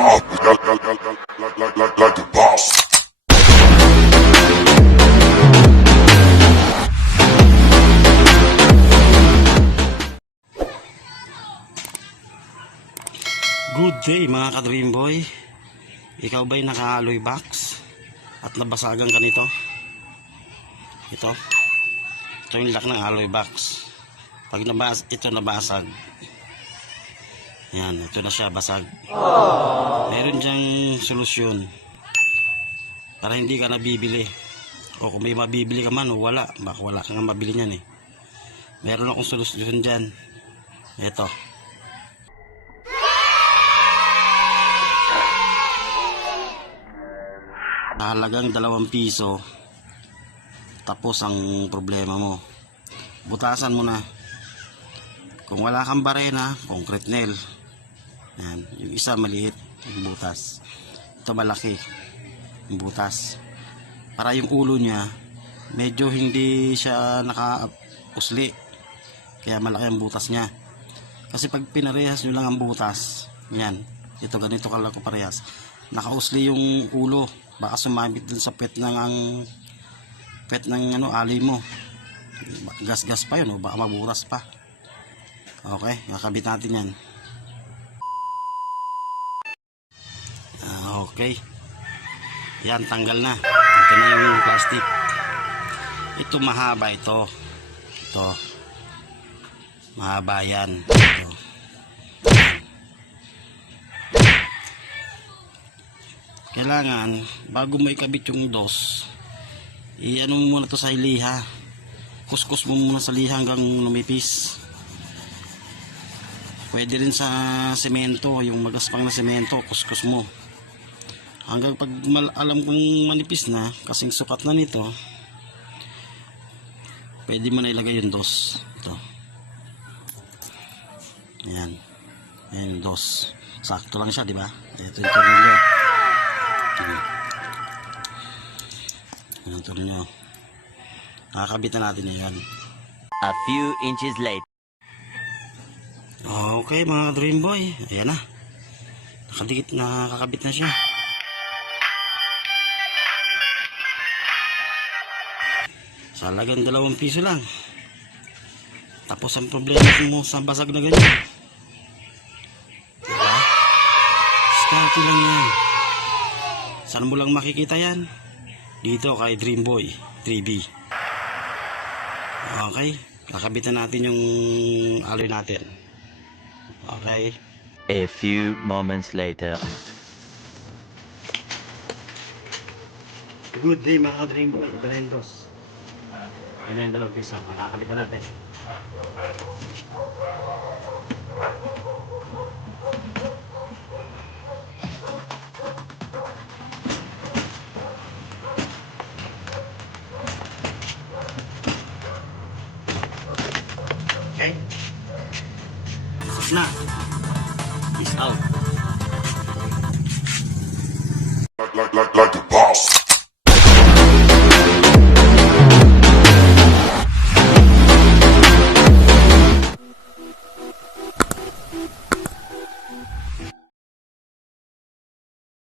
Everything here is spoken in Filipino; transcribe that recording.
up like the boss. Good day mga ka-Dream Boy. Ikaw ba'y naka-alloy box at nabasagan ka nito? Ito yung lock ng alloy box. Pag ito nabasag, yan, ito na siya basag. Meron dyang solusyon para hindi ka nabibili, o kung may mabibili ka man o wala, baka wala kang mabili nyan eh. Meron akong solusyon dyan. Ito, halagang 2 piso, tapos ang problema mo. Butasan mo na. Kung wala kang barena, concrete nail. Yan, yung isa maliit yung butas, ito malaki yung butas, para yung ulo niya medyo hindi siya naka-usli, kaya malaki ang butas niya. Kasi pag pinarehas nyo lang ang butas, yan, ito ganito kalaki parehas, naka-usli yung ulo, baka sumabit dun sa pet ng alay mo, gas pa yun, o baka mabutas pa. Okay, kakabit natin yan. Okay, yan, tanggal na. Ito na yung plastic. Ito mahaba, ito mahaba yan. Ito. Kailangan bago mo ikabit yung dos, i-ano mo muna to sa liha, kuskus mo muna sa liha hanggang lumipis. Pwede rin sa semento, yung magaspang na semento, kuskus mo hanggang pag alam kong manipis na, kasing sukat na nito, pwede mo na ilagay yung dos. Ito, ayan, ayan yung dos, sakto lang siya, diba? Ito yung tornilyo. Ito nyo, nakakabitan natin na yan. A few inches later. Okay mga Dream Boy, ayan na, nakadikit, nakakabit na siya. Sa halagang 2 piso lang, tapos ang problema mo sa basag na ganyan, diba? Start lang yan. Saan mo lang makikita yan? Dito kay Dream Boy 3B. Okay, nakabitan natin yung alloy natin. Okay, A few moments later. good day mga Dream Boy, Berendos. Ayan yung 2 piso, makakabitan natin. Okay, na, peace out. Like the boss.